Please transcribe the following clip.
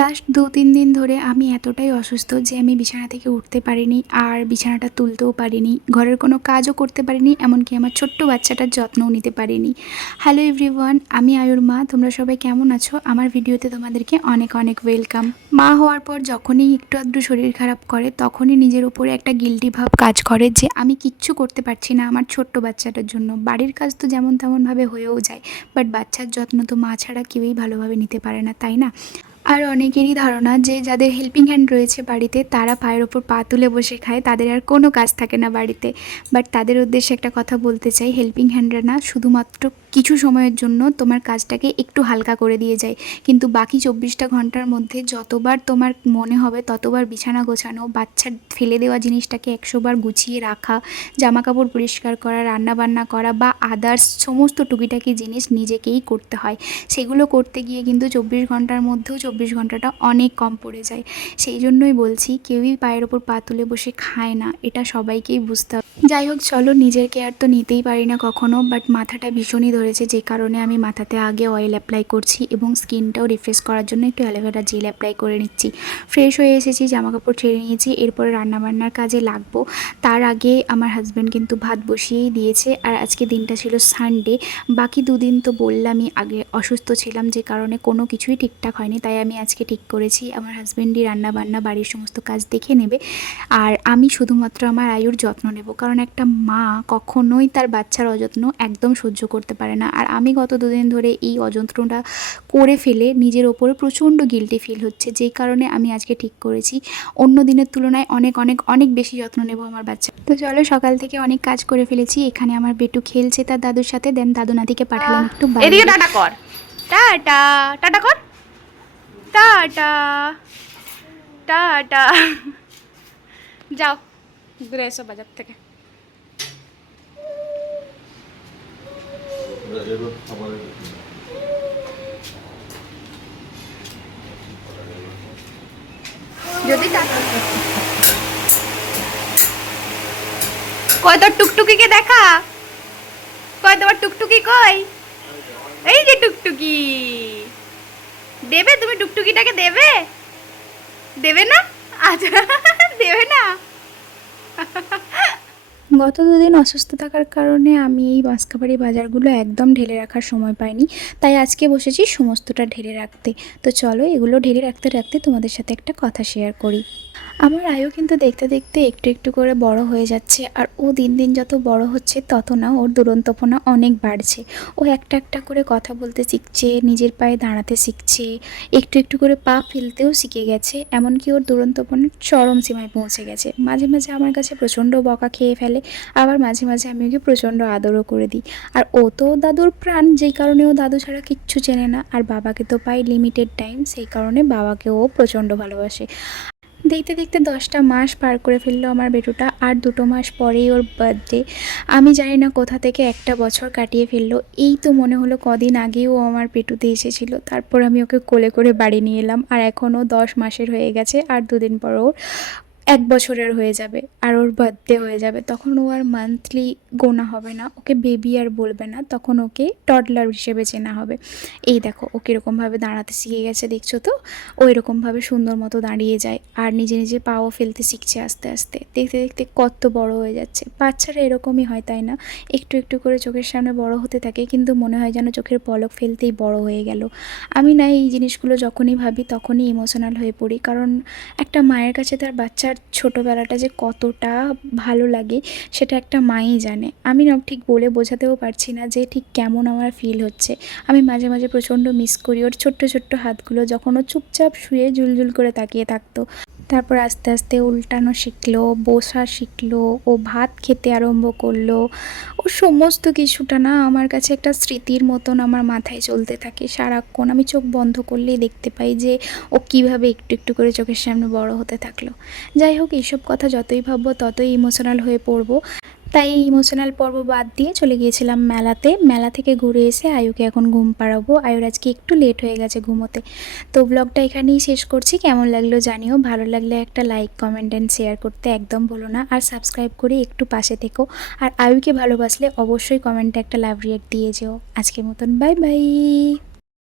Last ২-৩ দিন ধরে আমি এতটাই অসুস্থ যে আমি বিছানা থেকে উঠতে পারিনি, আর বিছানাটা তুলতেও পারিনি, ঘরের কোনো কাজও করতে পারিনি, এমনকি আমার ছোট্ট বাচ্চাটার যত্নও নিতে পারিনি। হ্যালো এভরিওয়ান, আমি আয়ুর মা। তোমরা সবাই কেমন আছো? আমার ভিডিওতে তোমাদেরকে অনেক অনেক ওয়েলকাম। মা হওয়ার পর যখনই একটু আধটু শরীর খারাপ করে তখনই নিজের উপরে একটা গিল্টি ভাব কাজ করে যে আমি কিচ্ছু করতে পারছি না আমার ছোট্ট বাচ্চাটার জন্য। বাড়ির কাজ তো যেমন তেমনভাবে হয়েও যায়, বাট বাচ্চার যত্ন তো মা ছাড়া কেউই ভালোভাবে নিতে পারে না, তাই না? আর অনেকেরই ধারণা যে যাদের হেল্পিং হ্যান্ড রয়েছে বাড়িতে তারা পায়ের ওপর পা তুলে বসে খায়, তাদের আর কোনো কাজ থাকে না বাড়িতে। বাট তাদের উদ্দেশ্যে একটা কথা বলতে চাই, হেল্পিং হ্যান্ডরা না শুধুমাত্র কিছু সময়ের জন্য তোমার কাজটাকে একটু হালকা করে দিয়ে যায়, কিন্তু বাকি ২৪টা ঘন্টার মধ্যে যতবার তোমার মনে হবে ততবার বিছানা গোছানো, বাচ্চার ফেলে দেওয়া জিনিসটাকে ১০০ বার গুছিয়ে রাখা, জামা কাপড় পরিষ্কার করা, রান্নাবান্না করা বা আদার্স সমস্ত টুকিটাকি জিনিস নিজেকেই করতে হয়। সেগুলো করতে গিয়ে কিন্তু ২৪ ঘন্টার মধ্যেও ২৪ ঘন্টাটা অনেক কম পড়ে যায়। সেই জন্যই বলছি, কেউই পায়ের ওপর পা তুলে বসে খায় না, এটা সবাইকেই বুঝতে হবে। যাই হোক, চলো, নিজের কেয়ার তো নিতেই পারি না কখনো, বাট মাথাটা ভীষণই ধরেছে, যে কারণে আমি মাথাতে আগে অয়েল অ্যাপ্লাই করছি এবং স্কিনটাও রিফ্রেশ করার জন্য একটু অ্যালোভেরা জেল অ্যাপ্লাই করে নিচ্ছি। ফ্রেশ হয়ে এসেছি, জামাকাপড় ছেড়ে নিয়েছি, এরপরে রান্নাবান্নার কাজে লাগবো। তার আগে আমার হাজব্যান্ড কিন্তু ভাত বসিয়েই দিয়েছে, আর আজকে দিনটা ছিল সানডে। বাকি দুদিন তো বললামই আগে অসুস্থ ছিলাম, যে কারণে কোনো কিছুই ঠিকঠাক হয়নি, তাই আমি আজকে ঠিক করেছি আমার হাজব্যান্ডই রান্নাবান্না বাড়ির সমস্ত কাজ দেখে নেবে, আর আমি শুধুমাত্র আমার আয়ুর যত্ন নেব। কারণ একটা মা কখনোই তার বাচ্চার অযত্ন একদম সহ্য করতে পারে না, আর আমি গত দুদিন ধরে এই অযত্নটা করে ফেলে নিজের ওপরে প্রচণ্ড গিল্টি ফিল হচ্ছে, যেই কারণে আমি আজকে ঠিক করেছি অন্য দিনের তুলনায় অনেক অনেক অনেক বেশি যত্ন নেব আমার বাচ্চা। তো চলো, সকাল থেকে অনেক কাজ করে ফেলেছি। এখানে আমার বেটু খেলছে তার দাদুর সাথে, দেন দাদু নাতিকে পাঠালাম একটু বাইরে। এদিকে টাটা কর, টাটা টাটা কর, টাটা টাটা। যাও ঘুরে এসো বাজার থেকে। যদি কয় তোর টুকটুকিকে দেখা, কয় তোমার টুকটুকি কই? এই যে টুকটুকি, দেবে তুমি টুকটুকিটাকে? দেবে দেবে না? আচ্ছা দেবে না। গত দুদিন অসুস্থ থাকার কারণে আমি এই বাঁশকাবাড়ি বাজারগুলো একদম ঢেলে রাখার সময় পাইনি, তাই আজকে বসেছি সমস্তটা ঢেলে রাখতে। তো চলো, এগুলো ঢেলে রাখতে রাখতে তোমাদের সাথে একটা কথা শেয়ার করি। আমার আয়ু কিন্তু দেখতে দেখতে একটু একটু করে বড় হয়ে যাচ্ছে, আর ও দিন দিন যত বড় হচ্ছে তত না ওর দুরন্তপনা অনেক বাড়ছে। ও একটা একটা করে কথা বলতে শিখছে, নিজের পায়ে দাঁড়াতে শিখছে, একটু একটু করে পা ফেলতেও শিখে গেছে, এমনকি ওর দুরন্তপনার চরম সীমায় পৌঁছে গেছে। মাঝে মাঝে আমার কাছে প্রচণ্ড বকা খেয়ে ফেলে, আবার মাঝে মাঝে আমি ওকে প্রচণ্ড আদরও করে দিই। আর ও তো দাদুর প্রাণ, যেই কারণে ও দাদু ছাড়া কিচ্ছু চেনে না, আর বাবাকে তো পাই লিমিটেড টাইম, সেই কারণে বাবাকে ও প্রচণ্ড ভালোবাসে। দেখতে দেখতে 10টা মাস পার করে ফেললো আমার বেটুটা, আর 2 মাস পরেই ওর বার্থডে। আমি জানি না কোথা থেকে একটা বছর কাটিয়ে ফেললো। এই তো মনে হলো কদিন আগেও আমার পেটুতে এসেছিলো, তারপর আমি ওকে কোলে করে বাড়ি নিয়ে এলাম, আর এখনও 10 মাসের হয়ে গেছে, আর 2 দিন পর ওর 1 বছরের হয়ে যাবে, আর ওর বার্থডে হয়ে যাবে। তখন ও আর মান্থলি গোনা হবে না, ওকে বেবি আর বলবে না, তখন ওকে টডলার হিসেবে চেনা হবে। এই দেখো, ও কীরকমভাবে দাঁড়াতে শিখে গেছে, দেখছো তো? ও এরকমভাবে সুন্দর মতো দাঁড়িয়ে যায়, আর নিজে নিজে পাও ফেলতে শিখছে আস্তে আস্তে। দেখতে দেখতে কত বড় হয়ে যাচ্ছে। বাচ্চারা এরকমই হয়, তাই না? একটু একটু করে চোখের সামনে বড় হতে থাকে, কিন্তু মনে হয় যেন চোখের পলক ফেলতেই বড় হয়ে গেল। আমি না এই জিনিসগুলো যখনই ভাবি তখনই ইমোশনাল হয়ে পড়ি, কারণ একটা মায়ের কাছে তার বাচ্চার ছোটোবেলাটা যে কতটা ভালো লাগে সেটা একটা মাই জানে। আমি না ঠিক বলে বোঝাতেও পারছি না যে ঠিক কেমন আমার ফিল হচ্ছে। আমি মাঝে মাঝে প্রচণ্ড মিস করি ওর ছোট্ট ছোট্ট হাতগুলো, যখন ও চুপচাপ শুয়ে ঝুলঝুল করে তাকিয়ে থাকতো। তারপর আস্তে আস্তে উল্টানো শিখলো, বসা শিখলো, ও ভাত খেতে আরম্ভ করলো। ও সমস্ত কিছুটা না আমার কাছে একটা স্মৃতির মতন আমার মাথায় চলতে থাকে সারাক্ষণ। আমি চোখ বন্ধ করলেই দেখতে পাই যে ও কীভাবে একটু একটু করে চোখের সামনে বড় হতে থাকলো। যাই হোক, এইসব কথা যতই ভাববো ততই ইমোশনাল হয়ে পড়বো। তাই এই ইমোশনাল পর্ব বাদ দিয়ে চলে গিয়েছিলাম মেলাতে। মেলা থেকে ঘুরে এসে আয়ুকে এখন ঘুম পাড়াবো। আয়ুর আজকে একটু লেট হয়ে গেছে ঘুমোতে। তো ব্লগটা এখানেই শেষ করছি। কেমন লাগলো জানিও, ভালো লাগলে একটা লাইক, কমেন্ট অ্যান্ড শেয়ার করতে একদম ভুলো না, আর সাবস্ক্রাইব করে একটু পাশে থেকো। আর আয়ুকে ভালোবাসলে অবশ্যই কমেন্টে একটা লাভ রিঅ্যাক্ট দিয়ে যেও। আজকের মতন বাই বাই।